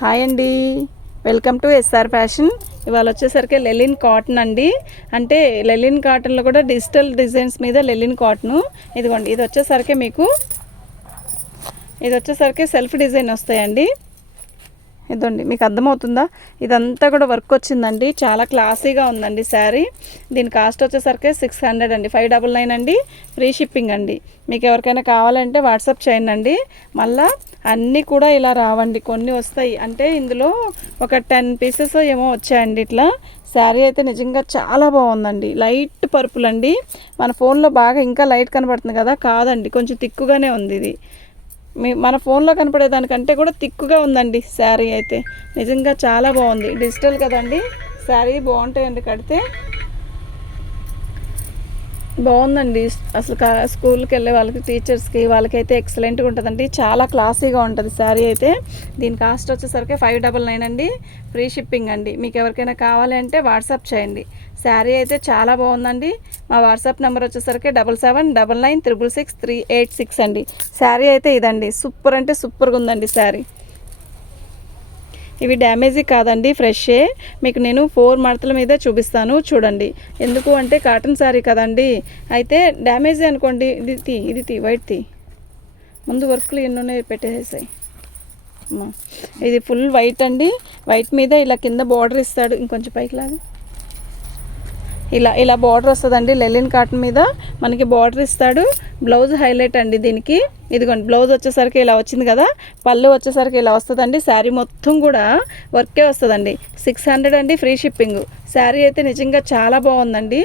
Hi అండి. Welcome to SR fashion ఇవాళ వచ్చేసరికి లెలిన్ కాటన్ అండి. అంటే లెలిన్ కాటన్లో కూడా డిజిటల్ డిజైన్స్ మీద లెలిన్ కాటన్. ఇదిగోండి ఇది వచ్చేసరికి మీకు ఇది వచ్చేసరికి సెల్ఫ్ డిజైన్ వస్తాయండి. ఇదండి మీకు అర్థమవుతుందా? ఇదంతా కూడా వర్క్ వచ్చిందండి. చాలా క్లాసీగా ఉందండి శారీ దీని కాస్ట్ వచ్చేసరికి సిక్స్ హండ్రెడ్ అండి. ఫైవ్ డబల్ నైన్ అండి. ఫ్రీ షిప్పింగ్ అండి. మీకు ఎవరికైనా కావాలంటే వాట్సాప్ చేయండి మళ్ళా అన్నీ కూడా ఇలా రావండి. కొన్ని వస్తాయి. అంటే ఇందులో ఒక టెన్ పీసెస్ ఏమో వచ్చాయండి ఇట్లా. శారీ అయితే నిజంగా చాలా బాగుందండి. లైట్ పర్పుల్ అండి. మన ఫోన్లో బాగా ఇంకా లైట్ కనబడుతుంది కదా. కాదండి. కొంచెం తిక్కుగానే ఉంది ఇది. మీ మన ఫోన్లో కనపడేదానికంటే కూడా తిక్కుగా ఉందండి శారీ అయితే. నిజంగా చాలా బాగుంది. డిజిటల్ కదండి. శారీ బాగుంటాయండి కడితే. బాగుందండి. అసలు స్కూల్కి వెళ్ళే వాళ్ళకి టీచర్స్కి వాళ్ళకైతే ఎక్సలెంట్గా ఉంటుందండి. చాలా క్లాసీగా ఉంటుంది శారీ అయితే. దీని కాస్ట్ వచ్చేసరికి ఫైవ్ డబల్ నైన్ అండి. ఫ్రీ షిప్పింగ్ అండి. మీకు ఎవరికైనా కావాలి అంటే వాట్సాప్ చేయండి. శారీ అయితే చాలా బాగుందండి. మా వాట్సాప్ నెంబర్ వచ్చేసరికి double seven double nine triple six three eight six అండి. శారీ అయితే ఇదండి. సూపర్ అంటే సూపర్గా ఉందండి శారీ. ఇవి డ్యామేజ్ కాదండి ఫ్రెషే మీకు నేను ఫోర్ మడతల మీద చూపిస్తాను చూడండి. ఎందుకు అంటే కాటన్ శారీ కదండి. అయితే డ్యామేజ్ అనుకోండి ఇది తీ ఇది తీ వైట్ తీ. ముందు వర్క్లు ఎన్నో పెట్టేసేసాయి ఇది ఫుల్ వైట్ అండి. వైట్ మీద ఇలా కింద బార్డర్ ఇస్తాడు ఇంకొంచెం పైకి లాగా. ఇలా ఇలా బార్డర్ వస్తుందండి లెలిన్ కాటన్ మీద. మనకి బార్డర్ ఇస్తాడు. బ్లౌజ్ హైలైట్ అండి దీనికి. ఇదిగోండి బ్లౌజ్ వచ్చేసరికి ఇలా వచ్చింది కదా పళ్ళు వచ్చేసరికి ఇలా వస్తుందండి శారీ మొత్తం కూడా వర్కే వస్తుందండి. సిక్స్ హండ్రెడ్ అండి ఫ్రీ షిప్పింగ్ శారీ అయితే నిజంగా చాలా బాగుందండి.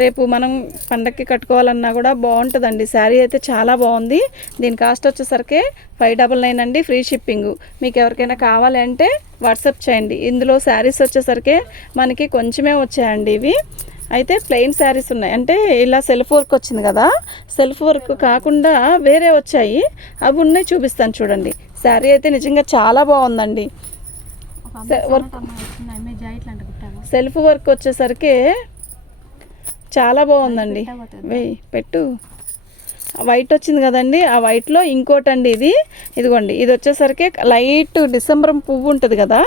రేపు మనం పండక్కి కట్టుకోవాలన్నా కూడా బాగుంటుందండి. శారీ అయితే చాలా బాగుంది. దీని కాస్ట్ వచ్చేసరికి ఫైవ్ డబల్ నైన్ అండి ఫ్రీ షిప్పింగ్ మీకు ఎవరికైనా కావాలి అంటే వాట్సాప్ చేయండి. ఇందులో శారీస్ వచ్చేసరికి మనకి కొంచెమే వచ్చాయండి ఇవి. అయితే ప్లెయిన్ శారీస్ ఉన్నాయి. అంటే ఇలా సెల్ఫ్ వర్క్ వచ్చింది కదా సెల్ఫ్ వర్క్ కాకుండా వేరే వచ్చాయి. అవి ఉన్నాయి చూపిస్తాను చూడండి. శారీ అయితే నిజంగా చాలా బాగుందండి. వర్క్ సెల్ఫ్ వర్క్ వచ్చేసరికి చాలా బాగుందండి. వెయ్యి పెట్టు. వైట్ వచ్చింది కదండి ఆ వైట్లో ఇంకోటి అండి ఇది. ఇదిగోండి ఇది వచ్చేసరికి లైట్ డిసెంబరం పువ్వు ఉంటుంది కదా.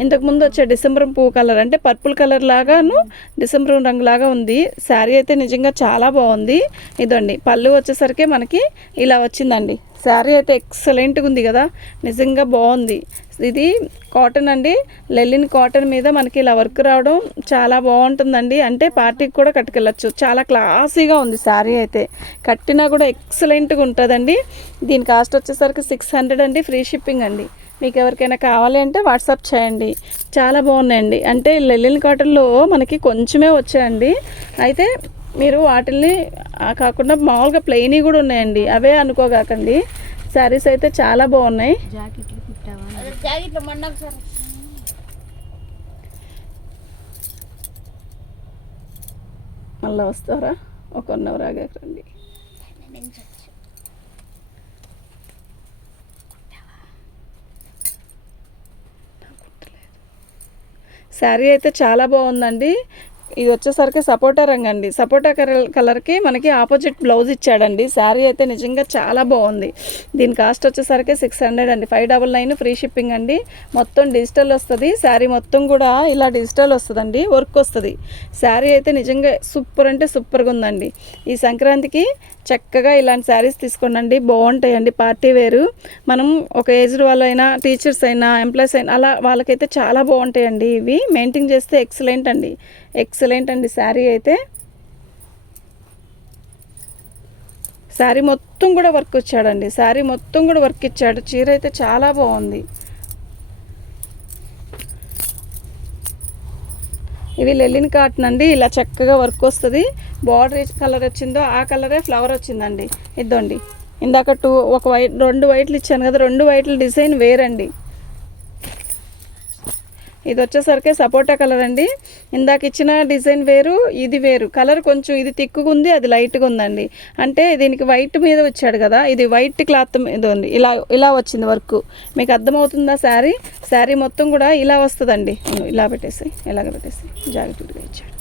ఇంతకుముందు వచ్చే డిసెంబరం పువ్వు కలర్ అంటే పర్పుల్ కలర్ లాగాను డిసెంబరం రంగులాగా ఉంది. శారీ అయితే నిజంగా చాలా బాగుంది. ఇదండి పళ్ళు వచ్చేసరికి మనకి ఇలా వచ్చిందండి. శారీ అయితే ఎక్సలెంట్గా ఉంది కదా. నిజంగా బాగుంది. ఇది కాటన్ అండి. లెలిన్ కాటన్ మీద మనకి ఇలా వర్క్ రావడం చాలా బాగుంటుందండి. అంటే పార్టీకి కూడా కట్టుకెళ్ళచ్చు. చాలా క్లాసీగా ఉంది శారీ అయితే. కట్టినా కూడా ఎక్సలెంట్గా ఉంటుందండి. దీని కాస్ట్ వచ్చేసరికి సిక్స్ హండ్రెడ్ అండి. ఫ్రీ షిప్పింగ్ అండి. మీకు ఎవరికైనా కావాలి అంటే వాట్సాప్ చేయండి. చాలా బాగున్నాయండి. అంటే లెలిన్ కాటన్లో మనకి కొంచెమే వచ్చాయండి. అయితే మీరు వాటిల్ని కాకుండా మామూలుగా ప్లెయిన్ కూడా ఉన్నాయండి. అవే అనుకోగాకండి. శారీస్ అయితే చాలా బాగున్నాయి. జాకెట్లు. జాకెట్లో మళ్ళీ వస్తారా? ఒక వన్ అవర్ ఆగాక రండి. శారీ అయితే చాలా బాగుందండి. ఇది వచ్చేసరికి సపోటా రంగు అండి. సపోటా కలర్ కలర్కి మనకి ఆపోజిట్ బ్లౌజ్ ఇచ్చాడండి. శారీ అయితే నిజంగా చాలా బాగుంది. దీని కాస్ట్ వచ్చేసరికి సిక్స్ హండ్రెడ్ అండి. Five double nine free shipping అండి. మొత్తం డిజిటల్ వస్తుంది. శారీ మొత్తం కూడా ఇలా డిజిటల్ వస్తుందండి. వర్క్ వస్తుంది. శారీ అయితే నిజంగా సూపర్ అంటే సూపర్గా ఉందండి. ఈ సంక్రాంతికి చక్కగా ఇలాంటి శారీస్ తీసుకోనండి. బాగుంటాయండి. పార్టీ వేరు. మనం ఒక ఏజ్డ్ వాళ్ళైనా టీచర్స్ అయినా ఎంప్లాయీస్ అయినా అలా వాళ్ళకైతే చాలా బాగుంటాయండి ఇవి. మెయింటైన్ చేస్తే ఎక్సలెంట్ అండి. ఎక్సలెంట్ అండి శారీ అయితే. శారీ మొత్తం కూడా వర్క్ వచ్చాడండి. శారీ మొత్తం కూడా వర్క్ ఇచ్చాడు. చీర అయితే చాలా బాగుంది. ఇవి లెలిన్ కాటన్ అండి. ఇలా చక్కగా వర్క్ వస్తుంది. బార్డర్ ఏ కలర్ వచ్చిందో ఆ కలరే ఫ్లవర్ వచ్చిందండి. ఇద్దండి. ఇందాక టూ ఒక వైట్ రెండు వైట్లు ఇచ్చాను కదా రెండు వైట్ల డిజైన్ వేరండి. ఇది వచ్చేసరికి సపోటా కలర్ అండి. ఇందాక ఇచ్చిన డిజైన్ వేరు ఇది వేరు. కలర్ కొంచెం ఇది తిక్కుగా ఉంది అది లైట్గా ఉందండి. అంటే దీనికి వైట్ మీద వచ్చాడు కదా ఇది వైట్ క్లాత్ మీద ఉంది. ఇలా ఇలా వచ్చింది వర్క్. మీకు అర్థమవుతుందా శారీ? శారీ మొత్తం కూడా ఇలా వస్తుందండి. ఇలా పెట్టేసి ఇలాగ పెట్టేసి జాగ్రత్తగా ఇచ్చాడు.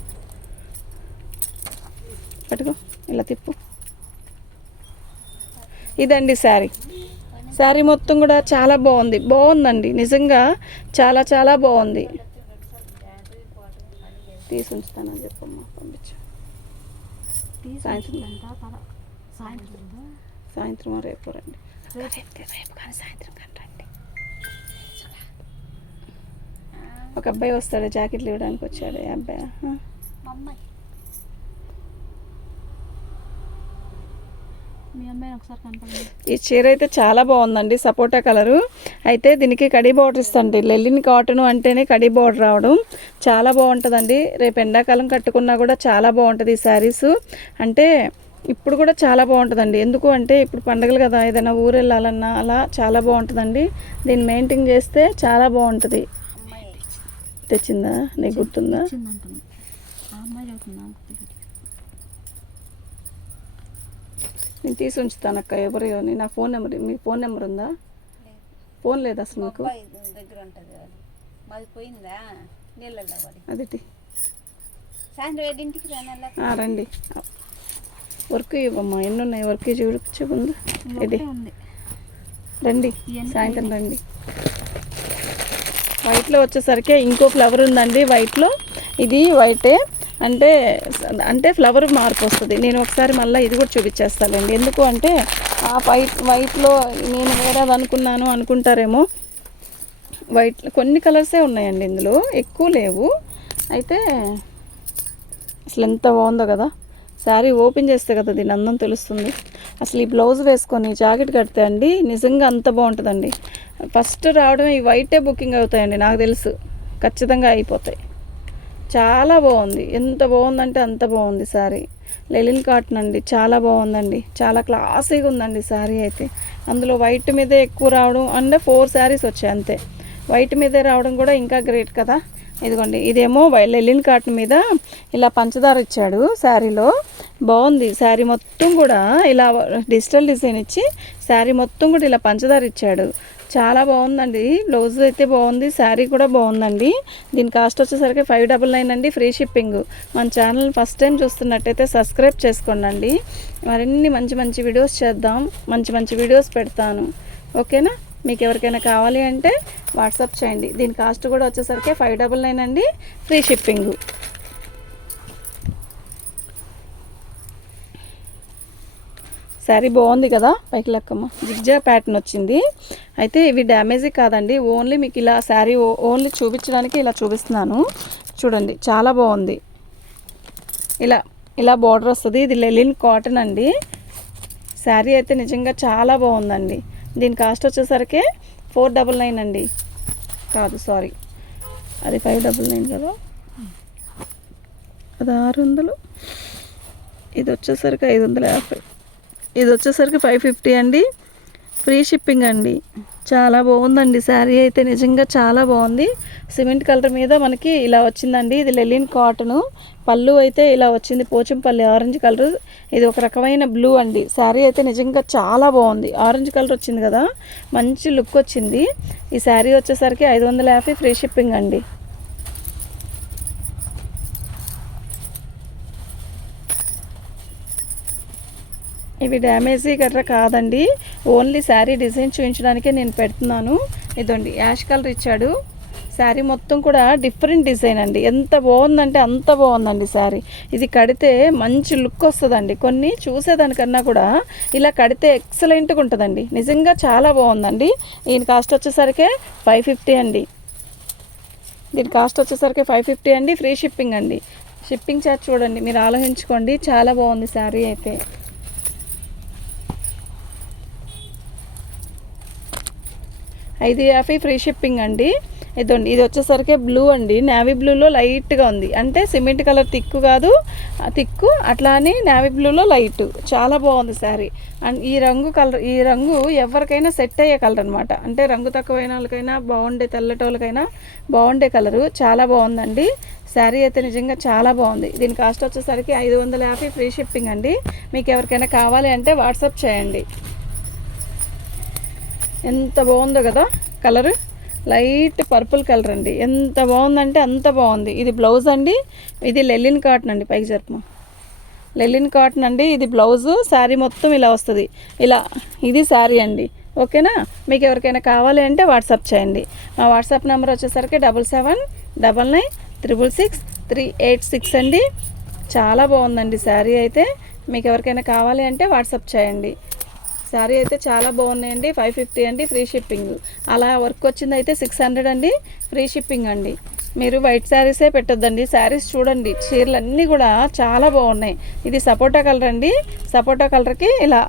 పట్టుకో ఇలా తిప్పు. ఇదండి శారీ. శారీ మొత్తం కూడా చాలా బాగుంది. బాగుందండి. నిజంగా చాలా చాలా బాగుంది. తీసి ఉంచుతానని చెప్పమ్మా పంపించు. సాయంత్రం. సాయంత్రం సాయంత్రం రేపు రండి. రేపు కానీ సాయంత్రం కానీ రండి ఒక అబ్బాయి వస్తాడు జాకెట్లు ఇవ్వడానికి వచ్చాడు. అబ్బాయి ఆ. అమ్మాయి మీ అమ్మాయిని ఒకసారి కనపడండి ఈ చీర అయితే చాలా బాగుందండి సపోటా కలరు. అయితే దీనికి కడీ బార్డర్ ఇస్తుంది లెల్లిన్ కాటన్ అంటేనే కడీ బార్డర్ రావడం చాలా బాగుంటుందండి. రేపు ఎండాకాలం కట్టుకున్నా కూడా చాలా బాగుంటుంది ఈ శారీస్. అంటే ఇప్పుడు కూడా చాలా బాగుంటుందండి. ఎందుకు అంటే ఇప్పుడు పండగలు కదా ఏదైనా ఊరు వెళ్ళాలన్నా అలా చాలా బాగుంటుందండి. దీన్ని మెయింటైన్ చేస్తే చాలా బాగుంటుంది. తెచ్చిందా. నీకు గుర్తుందా? నేను తీసి ఉంచుతాను అక్క ఎవరు ఎవరిని నా ఫోన్ నెంబర్ మీ ఫోన్ నెంబర్ ఉందా? ఫోన్ లేదు అసలు మీకు దగ్గర ఉంటుంది అది. మాది పోయిందా? నీళ్ళల్లో అదిటి సాయంత్రం రండి. వర్క్ ఇవ్వమ్మా ఎన్ని ఉన్నాయి వర్క్ చూపించే ముందు. ఇది. రండి సాయంత్రం రండి. వైట్లో వచ్చేసరికి ఇంకో ఫ్లవర్ ఉందండి వైట్లో ఇది వైటే అంటే అంటే ఫ్లవర్ మార్పు వస్తుంది. నేను ఒకసారి మళ్ళీ ఇది కూడా చూపించేస్తానండి. ఎందుకు అంటే ఆ వైట్ వైట్లో నేను వేరేది అనుకున్నాను అనుకుంటారేమో. వైట్ కొన్ని కలర్సే ఉన్నాయండి ఇందులో. ఎక్కువ లేవు. అయితే అసలు ఎంత బాగుందో కదా. శారీ ఓపెన్ చేస్తే కదా దీని అందం తెలుస్తుంది. అసలు ఈ బ్లౌజ్ వేసుకొని జాకెట్ కడితే అండి నిజంగా అంత బాగుంటుందండి. ఫస్ట్ రావడమే ఈ వైటే బుకింగ్ అవుతాయండి నాకు తెలుసు. ఖచ్చితంగా అయిపోతాయి. చాలా బాగుంది. ఎంత బాగుందంటే అంత బాగుంది సారీ. లెలిన్ కాటన్ అండి. చాలా బాగుందండి. చాలా క్లాసీగా ఉందండి శారీ అయితే. అందులో వైట్ మీదే ఎక్కువ రావడం అంటే ఫోర్ శారీస్ వచ్చాయి అంతే. వైట్ మీదే రావడం కూడా ఇంకా గ్రేట్ కదా. ఇదిగోండి. ఇదేమో వై- లెలిన్ కాటన్ మీద ఇలా పంచదార ఇచ్చాడు శారీలో బాగుంది శారీ మొత్తం కూడా. ఇలా డిజిటల్ డిజైన్ ఇచ్చి శారీ మొత్తం కూడా ఇలా పంచదార ఇచ్చాడు. చాలా బాగుందండి. బ్లౌజ్ అయితే బాగుంది శారీ కూడా బాగుందండి. దీని కాస్ట్ వచ్చేసరికి ఫైవ్ డబల్ నైన్ అండి ఫ్రీ షిప్పింగ్. మన ఛానల్ ఫస్ట్ టైం చూస్తున్నట్టయితే సబ్స్క్రైబ్ చేసుకోండి మరిన్ని మంచి మంచి వీడియోస్ చేద్దాం మంచి మంచి వీడియోస్ పెడతాను. ఓకేనా? మీకు ఎవరికైనా కావాలి అంటే వాట్సాప్ చేయండి. దీని కాస్ట్ కూడా వచ్చేసరికి ఫైవ్ డబల్ నైన్ అండి ఫ్రీ షిప్పింగ్. శారీ బాగుంది కదా? పైకి లెక్కమ్మ. జిగ్జా ప్యాటర్న్ వచ్చింది. అయితే ఇవి డ్యామేజీ కాదండి. ఓన్లీ మీకు ఇలా శారీ ఓ- ఓన్లీ చూపించడానికి ఇలా చూపిస్తున్నాను. చూడండి చాలా బాగుంది. ఇలా ఇలా బార్డర్ వస్తుంది. ఇది లెలిన్ కాటన్ అండి. శారీ అయితే నిజంగా చాలా బాగుందండి. దీని కాస్ట్ వచ్చేసరికి ఫోర్ డబల్ నైన్ అండి. కాదు సారీ అది ఫైవ్ డబల్ నైన్ కదా? అది ఆరు వందలు. ఇది వచ్చేసరికి ఐదు వందల యాభై. ఇది వచ్చేసరికి ఫైవ్ ఫిఫ్టీ అండి. ఫ్రీ షిప్పింగ్ అండి. చాలా బాగుందండి. శారీ అయితే నిజంగా చాలా బాగుంది. సిమెంట్ కలర్ మీద మనకి ఇలా వచ్చిందండి. ఇది లెలిన్ కాటన్. పళ్ళు అయితే ఇలా వచ్చింది. Pochampally orange colour. ఇది ఒక రకమైన బ్లూ అండి. శారీ అయితే నిజంగా చాలా బాగుంది. ఆరెంజ్ కలర్ వచ్చింది కదా. మంచి లుక్ వచ్చింది. ఈ శారీ వచ్చేసరికి ఐదు వందల యాభై ఫ్రీ షిప్పింగ్ అండి. ఇవి డ్యామేజీ గట్రా కాదండి. ఓన్లీ శారీ డిజైన్ చూపించడానికే నేను పెడుతున్నాను. ఇదండి యాష్ కలర్ ఇచ్చాడు. శారీ మొత్తం కూడా డిఫరెంట్ డిజైన్ అండి. ఎంత బాగుందంటే అంత బాగుందండి శారీ. ఇది కడితే మంచి లుక్ వస్తుందండి. కొన్ని చూసేదానికన్నా కూడా ఇలా కడితే ఎక్సలెంట్గా ఉంటుందండి. నిజంగా చాలా బాగుందండి. ఈయన కాస్ట్ వచ్చేసరికి ఫైవ్ ఫిఫ్టీ అండి. దీని కాస్ట్ వచ్చేసరికి ఫైవ్ ఫిఫ్టీ అండి. ఫ్రీ షిప్పింగ్ అండి. షిప్పింగ్ ఛార్జ్ చూడండి మీరు ఆలోచించుకోండి. చాలా బాగుంది శారీ అయితే. ఐదు యాభై ఫ్రీ షిప్పింగ్ అండి. ఇదండి ఇది వచ్చేసరికి బ్లూ అండి. నావీ బ్లూలో లైట్గా ఉంది. అంటే సిమెంట్ కలర్ తిక్కు కాదు తిక్కు అట్లా అని నేవీ బ్లూలో లైట్. చాలా బాగుంది శారీ. అండ్ ఈ రంగు కలర్ ఈ రంగు ఎవరికైనా సెట్ అయ్యే కలర్ అనమాట అంటే రంగు తక్కువైన వాళ్ళకైనా బాగుండే తెల్లటోళ్ళకైనా బాగుండే కలరు. చాలా బాగుందండి. శారీ అయితే నిజంగా చాలా బాగుంది. దీని కాస్ట్ వచ్చేసరికి ఐదు వందల యాభై ఫ్రీ షిప్పింగ్ అండి. మీకు ఎవరికైనా కావాలి అంటే వాట్సాప్ చేయండి. ఎంత బాగుందో కదా కలరు. లైట్ పర్పుల్ కలర్ అండి. ఎంత బాగుందంటే అంత బాగుంది. ఇది బ్లౌజ్ అండి. ఇది లెలిన్ కాటన్ అండి పైకి జరుపు లెలిన్ కాటన్ అండి. ఇది బ్లౌజు. శారీ మొత్తం ఇలా వస్తుంది. ఇలా ఇది శారీ అండి. ఓకేనా? మీకు ఎవరికైనా కావాలి అంటే వాట్సాప్ చేయండి. మా వాట్సాప్ నెంబర్ వచ్చేసరికి double seven double nine triple six three eight six అండి. చాలా బాగుందండి శారీ అయితే. మీకు ఎవరికైనా కావాలి అంటే వాట్సాప్ చేయండి. శారీ అయితే చాలా బాగున్నాయండి. ఫైవ్ ఫిఫ్టీ అండి ఫ్రీ షిప్పింగ్ అలా వర్క్ వచ్చింది అయితే సిక్స్ హండ్రెడ్ అండి ఫ్రీ షిప్పింగ్ అండి. మీరు వైట్ శారీసే పెట్టొద్దండి. శారీస్ చూడండి చీరలు అన్నీ కూడా చాలా బాగున్నాయి. ఇది సపోటా కలర్ అండి. సపోటా కలర్కి ఇలా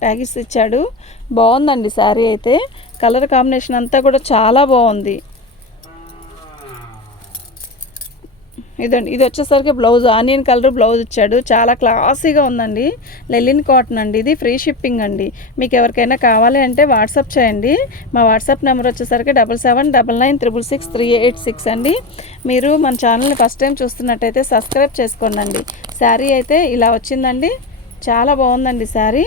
ప్యాకెట్స్ ఇచ్చాడు. బాగుందండి శారీ అయితే. కలర్ కాంబినేషన్ అంతా కూడా చాలా బాగుంది. ఇదండి ఇది వచ్చేసరికి బ్లౌజ్ ఆనియన్ కలర్ బ్లౌజ్ ఇచ్చాడు. చాలా క్లాసీగా ఉందండి. లెలిన్ కాటన్ అండి ఇది ఫ్రీ షిప్పింగ్ అండి. మీకు ఎవరికైనా కావాలి అంటే వాట్సాప్ చేయండి. మా వాట్సాప్ నెంబర్ వచ్చేసరికి double seven double nine triple six three eight six అండి. మీరు మన ఛానల్ని ఫస్ట్ టైం చూస్తున్నట్టయితే సబ్స్క్రైబ్ చేసుకోండి శారీ అయితే ఇలా వచ్చిందండి. చాలా బాగుందండి శారీ.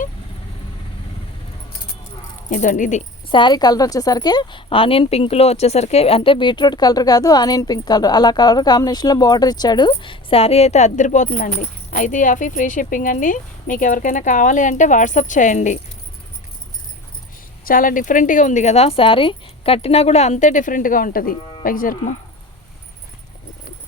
ఇదండి ఇది. శారీ కలర్ వచ్చేసరికి ఆనియన్ పింక్లో వచ్చేసరికి అంటే బీట్రూట్ కలర్ కాదు ఆనియన్ పింక్ కలర్. అలా కలర్ కాంబినేషన్లో బార్డర్ ఇచ్చాడు. శారీ అయితే అద్దరిపోతుందండి. ఐదు యాభై ఫ్రీ షిప్పింగ్ అండి. మీకు ఎవరికైనా కావాలి అంటే వాట్సాప్ చేయండి. చాలా డిఫరెంట్గా ఉంది కదా శారీ. కట్టినా కూడా అంతే డిఫరెంట్గా ఉంటుంది. పైకి జరుపుమా?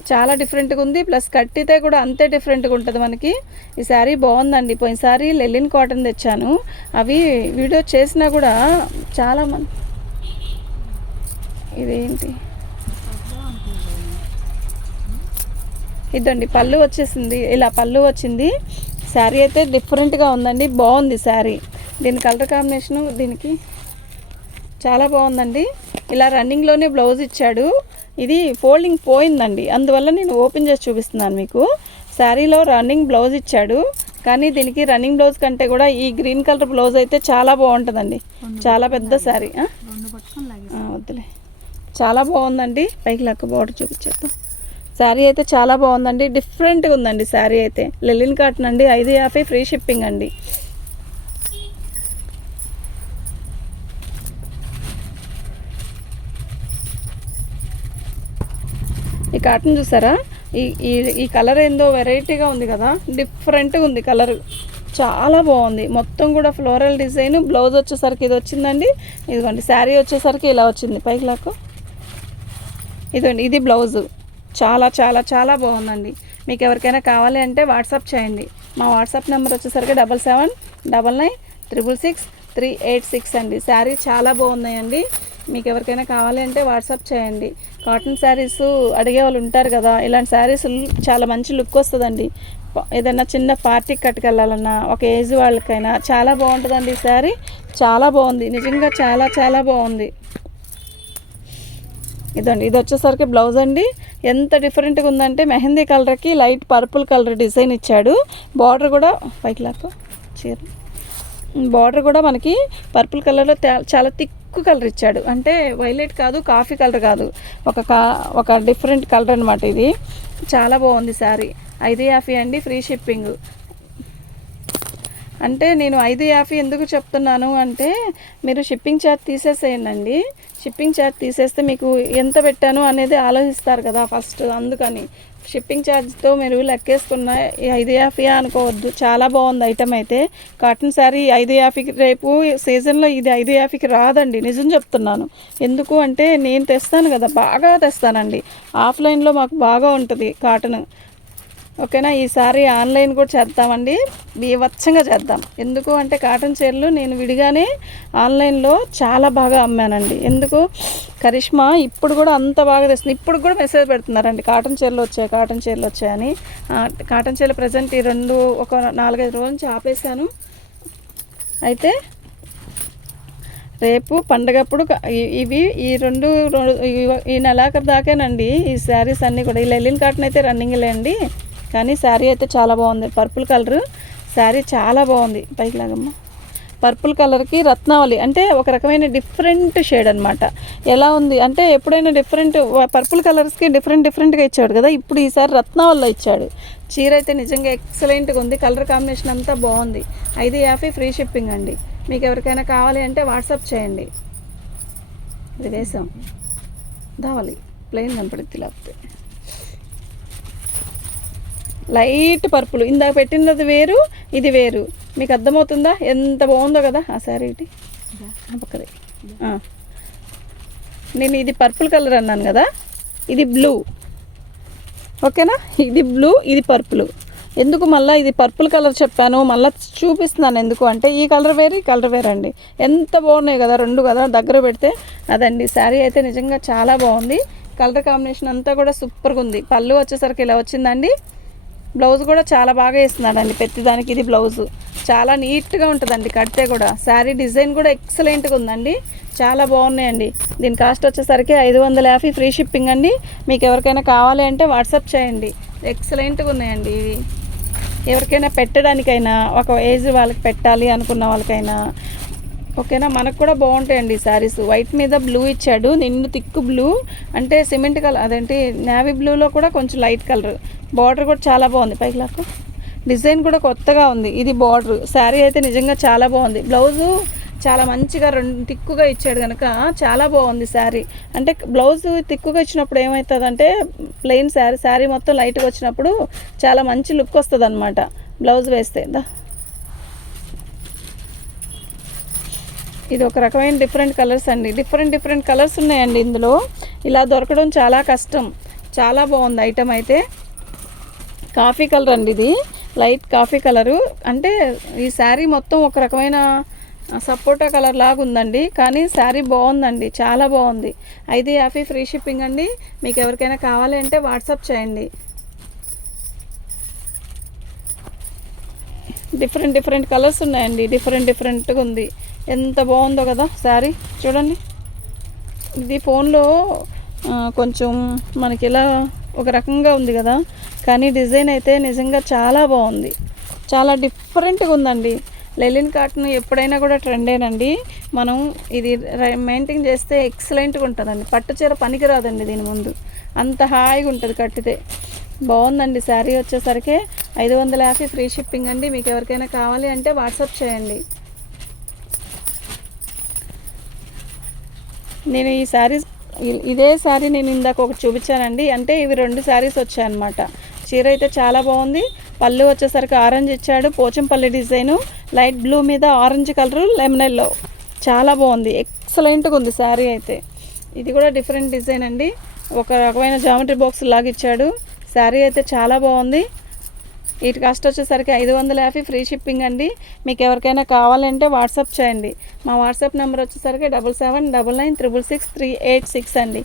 చాలా డిఫరెంట్గా ఉంది. ప్లస్ కట్టితే కూడా అంతే డిఫరెంట్గా ఉంటుంది మనకి. ఈ శారీ బాగుందండి. పోయినసారి లెలిన్ కాటన్ తెచ్చాను. అవి వీడియో చేసినా కూడా చాలా మంది ఇదేంటి? ఇదండి పళ్ళు వచ్చేసింది. ఇలా పళ్ళు వచ్చింది. శారీ అయితే డిఫరెంట్గా ఉందండి. బాగుంది శారీ. దీని కలర్ కాంబినేషను దీనికి చాలా బాగుందండి. ఇలా రన్నింగ్లోనే బ్లౌజ్ ఇచ్చాడు. ఇది ఫోల్డింగ్ పోయిందండి. అందువల్ల నేను ఓపెన్ చేసి చూపిస్తున్నాను మీకు. శారీలో రన్నింగ్ బ్లౌజ్ ఇచ్చాడు. కానీ దీనికి రన్నింగ్ బ్లౌజ్ కంటే కూడా ఈ గ్రీన్ కలర్ బ్లౌజ్ అయితే చాలా బాగుంటుందండి. చాలా పెద్ద శారీ. వద్దులే. చాలా బాగుందండి. పైకి లెక్క బార్డర్ చూపించేద్దాం. శారీ అయితే చాలా బాగుందండి. డిఫరెంట్గా ఉందండి శారీ అయితే. లెలిన్ కాటన్ అండి. ఐదు యాభై ఫ్రీ షిప్పింగ్ అండి. ఈ కాటన్ చూసారా? ఈ ఈ ఈ కలర్ ఏందో వెరైటీగా ఉంది కదా. డిఫరెంట్గా ఉంది కలర్. చాలా బాగుంది. మొత్తం కూడా ఫ్లోరల్ డిజైన్. బ్లౌజ్ వచ్చేసరికి ఇది వచ్చిందండి. ఇదిగోండి శారీ వచ్చేసరికి ఇలా వచ్చింది. పైకి లాక్కు. ఇదిగోండి ఇది బ్లౌజు. చాలా చాలా చాలా బాగుందండి. మీకు ఎవరికైనా కావాలి అంటే వాట్సాప్ చేయండి. మా వాట్సాప్ నెంబర్ వచ్చేసరికి double seven double nine triple six three eight six అండి. శారీ చాలా బాగున్నాయండి. మీకు ఎవరికైనా కావాలి అంటే వాట్సాప్ చేయండి. కాటన్ శారీస్ అడిగే వాళ్ళు ఉంటారు కదా ఇలాంటి శారీస్ చాలా మంచి లుక్ వస్తుందండి. ఏదైనా చిన్న పార్టీకి కట్టుకెళ్ళాలన్నా ఒక ఏజ్ వాళ్ళకైనా చాలా బాగుంటుందండి ఈ శారీ. చాలా బాగుంది. నిజంగా చాలా చాలా బాగుంది. ఇదండి ఇది వచ్చేసరికి బ్లౌజ్ అండి. ఎంత డిఫరెంట్గా ఉందంటే మెహందీ కలర్కి లైట్ పర్పుల్ కలర్ డిజైన్ ఇచ్చాడు. బార్డర్ కూడా పైకి లాక్కో చీర. బార్డర్ కూడా మనకి పర్పుల్ కలర్లో తే- చాలా థిక్ కలర్ ఇచ్చాడు. అంటే వైలెట్ కాదు కాఫీ కలర్ కాదు. ఒక కా ఒక డిఫరెంట్ కలర్ అనమాట ఇది. చాలా బాగుంది శారీ. ఐదు యాఫీ అండి ఫ్రీ షిప్పింగ్. అంటే నేను ఐదు యాభై ఎందుకు చెప్తున్నాను అంటే మీరు షిప్పింగ్ ఛార్జ్ తీసేసేయండి షిప్పింగ్ ఛార్జ్ తీసేస్తే మీకు ఎంత పెట్టాను అనేది ఆలోచిస్తారు కదా ఫస్ట్ అందుకని. షిప్పింగ్ ఛార్జ్తో మీరు లెక్కేసుకున్న ఈ ఐదు యాఫీయా అనుకోవద్దు. చాలా బాగుంది ఐటమ్ అయితే. కాటన్ శారీ ఐదు యాఫీకి రేపు సీజన్లో ఇది ఐదు యాఫీకి రాదండి. నిజం చెప్తున్నాను. ఎందుకు అంటే నేను తెస్తాను కదా బాగా తెస్తానండి. ఆఫ్లైన్లో మాకు బాగా ఉంటుంది కాటన్. ఓకేనా? ఈసారి ఆన్లైన్ కూడా చేద్దామండి. బీభత్సంగా చేద్దాం. ఎందుకు అంటే కాటన్ చీరలు నేను విడిగానే ఆన్లైన్లో చాలా బాగా అమ్మానండి. ఎందుకు? కరిష్మా ఇప్పుడు కూడా అంత బాగా తెస్తుంది. ఇప్పుడు కూడా మెసేజ్ పెడుతున్నారండి. కాటన్ చీరలు వచ్చాయి కాటన్ చీరలు వచ్చాయని కాటన్ చీరలు ప్రజెంట్ ఈ రెండు ఒక నాలుగైదు రోజుల నుంచి ఆపేసాను అయితే రేపు పండగప్పుడు ఇవి ఈ రెండు ఈ- ఈ నెలాఖరు దాకేనండి. ఈ శారీస్ అన్నీ కూడా. ఈ లెలిన్ కాటన్ అయితే రన్నింగ్ లేండి. కానీ శారీ అయితే చాలా బాగుంది. పర్పుల్ కలర్ శారీ చాలా బాగుంది. పైకి లాగమ్మా. పర్పుల్ కలర్కి రత్నావళి అంటే ఒక రకమైన డిఫరెంట్ షేడ్ అనమాట ఎలా ఉంది? అంటే ఎప్పుడైనా డిఫరెంట్ పర్పుల్ కలర్స్కి డిఫరెంట్ డిఫరెంట్గా ఇచ్చాడు కదా? ఇప్పుడు ఈసారి రత్నావళిలో ఇచ్చాడు. చీర అయితే నిజంగా ఎక్సలెంట్గా ఉంది. కలర్ కాంబినేషన్ అంతా బాగుంది. ఐదు యాభై ఫ్రీ షిప్పింగ్ అండి. మీకు ఎవరికైనా కావాలి అంటే వాట్సాప్ చేయండి. ఇది వేసాం. దావాలి ప్లెయిన్ కనపడుద్ది లేకపోతే. Light purple. ఇందాక పెట్టినది వేరు ఇది వేరు. మీకు అర్థమవుతుందా? ఎంత బాగుందో కదా ఆ శారీ పక్కది. నేను ఇది పర్పుల్ కలర్ అన్నాను కదా ఇది బ్లూ. ఓకేనా? ఇది బ్లూ ఇది పర్పుల్. ఎందుకు మళ్ళీ ఇది పర్పుల్ కలర్ చెప్పాను? మళ్ళీ చూపిస్తున్నాను ఎందుకు అంటే ఈ కలర్ వేరు ఈ కలర్ వేరు అండి ఎంత బాగున్నాయి కదా రెండు కదా దగ్గర పెడితే. అదండి శారీ అయితే నిజంగా చాలా బాగుంది. కలర్ కాంబినేషన్ అంతా కూడా సూపర్గా ఉంది. పళ్ళు వచ్చేసరికి ఇలా వచ్చిందండి. బ్లౌజ్ కూడా చాలా బాగా వేస్తున్నాడండి ప్రతిదానికి ఇది బ్లౌజ్. చాలా నీట్గా ఉంటుందండి కడితే కూడా. శారీ డిజైన్ కూడా ఎక్సలెంట్గా ఉందండి. చాలా బాగున్నాయండి. దీని కాస్ట్ వచ్చేసరికి ఐదు వందల యాభై ఫ్రీ షిప్పింగ్ అండి. మీకు ఎవరికైనా కావాలి అంటే వాట్సాప్ చేయండి. ఎక్సలెంట్గా ఉన్నాయండి ఇవి. ఎవరికైనా పెట్టడానికైనా ఒక ఏజ్ వాళ్ళకి పెట్టాలి అనుకున్న వాళ్ళకైనా ఓకేనా? మనకు కూడా బాగుంటాయండి ఈ శారీస్. వైట్ మీద బ్లూ ఇచ్చాడు. నిన్ను తిక్కు బ్లూ అంటే సిమెంట్ కలర్ అదేంటి? నేవీ బ్లూలో కూడా కొంచెం లైట్ కలర్ బార్డర్ కూడా చాలా బాగుంది. పైకి లాక్కు. డిజైన్ కూడా కొత్తగా ఉంది. ఇది బార్డర్ శారీ అయితే నిజంగా చాలా బాగుంది. బ్లౌజు చాలా మంచిగా రెండు తిక్కుగా ఇచ్చాడు కనుక చాలా బాగుంది శారీ అంటే బ్లౌజ్ తిక్కుగా ఇచ్చినప్పుడు ఏమవుతుందంటే ప్లెయిన్ శారీ శారీ మొత్తం లైట్గా వచ్చినప్పుడు చాలా మంచి లుక్ వస్తుంది అనమాట బ్లౌజ్ వేస్తే ఇది ఒక రకమైన డిఫరెంట్ కలర్స్ అండి. డిఫరెంట్ డిఫరెంట్ కలర్స్ ఉన్నాయండి ఇందులో. ఇలా దొరకడం చాలా కష్టం. చాలా బాగుంది ఐటమ్ అయితే. కాఫీ కలర్ అండి ఇది. Light coffee colour. అంటే ఈ శారీ మొత్తం ఒక రకమైన సపోటా కలర్ లాగా ఉందండి. కానీ శారీ బాగుందండి. చాలా బాగుంది. ఐదు యాభై ఫ్రీ షిప్పింగ్ అండి. మీకు ఎవరికైనా కావాలి అంటే వాట్సాప్ చేయండి. డిఫరెంట్ డిఫరెంట్ కలర్స్ ఉన్నాయండి. డిఫరెంట్ డిఫరెంట్గా ఉంది. ఎంత బాగుందో కదా శారీ. చూడండి. ఇది ఫోన్లో కొంచెం మనకి ఇలా ఒక రకంగా ఉంది కదా. కానీ డిజైన్ అయితే నిజంగా చాలా బాగుంది. చాలా డిఫరెంట్గా ఉందండి. లెలిన్ కాటన్ ఎప్పుడైనా కూడా ట్రెండేనండి. మనం ఇది మెయింటైన్ చేస్తే ఎక్సలెంట్గా ఉంటుందండి. పట్టు చీర పనికిరాదండి దీని ముందు. అంత హాయిగా ఉంటుంది కట్టితే. బాగుందండి శారీ వచ్చేసరికి. ఐదు వందల యాభై ఫ్రీ షిప్పింగ్ అండి. మీకు ఎవరికైనా కావాలి అంటే వాట్సాప్ చేయండి. నేను ఈ శారీస్ ఇదే శారీ నేను ఇందాక ఒకటి చూపించానండి. అంటే ఇవి రెండు శారీస్ వచ్చాయన్నమాట చీర అయితే చాలా బాగుంది. పళ్ళు వచ్చేసరికి ఆరెంజ్ ఇచ్చాడు. పోచంపల్లి డిజైను. లైట్ బ్లూ మీద ఆరెంజ్ కలరు లెమన్ ఎల్లో. చాలా బాగుంది. ఎక్సలెంట్గా ఉంది శారీ అయితే. ఇది కూడా డిఫరెంట్ డిజైన్ అండి. ఒక రకమైన జామెట్రీ బాక్స్ లాగా ఇచ్చాడు. శారీ అయితే చాలా బాగుంది. వీటి కాస్ట్ వచ్చేసరికి ఐదు వందల యాభై ఫ్రీ షిప్పింగ్ అండి. మీకు ఎవరికైనా కావాలంటే వాట్సాప్ చేయండి. మా వాట్సాప్ నెంబర్ వచ్చేసరికి double seven double nine triple six three eight six అండి.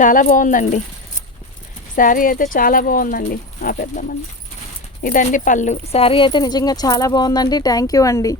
చాలా బాగుందండి. శారీ అయితే చాలా బాగుందండి. ఆ పెద్దమంది ఇదండి పళ్ళు. శారీ అయితే నిజంగా చాలా బాగుందండి. థ్యాంక్ యూ అండి.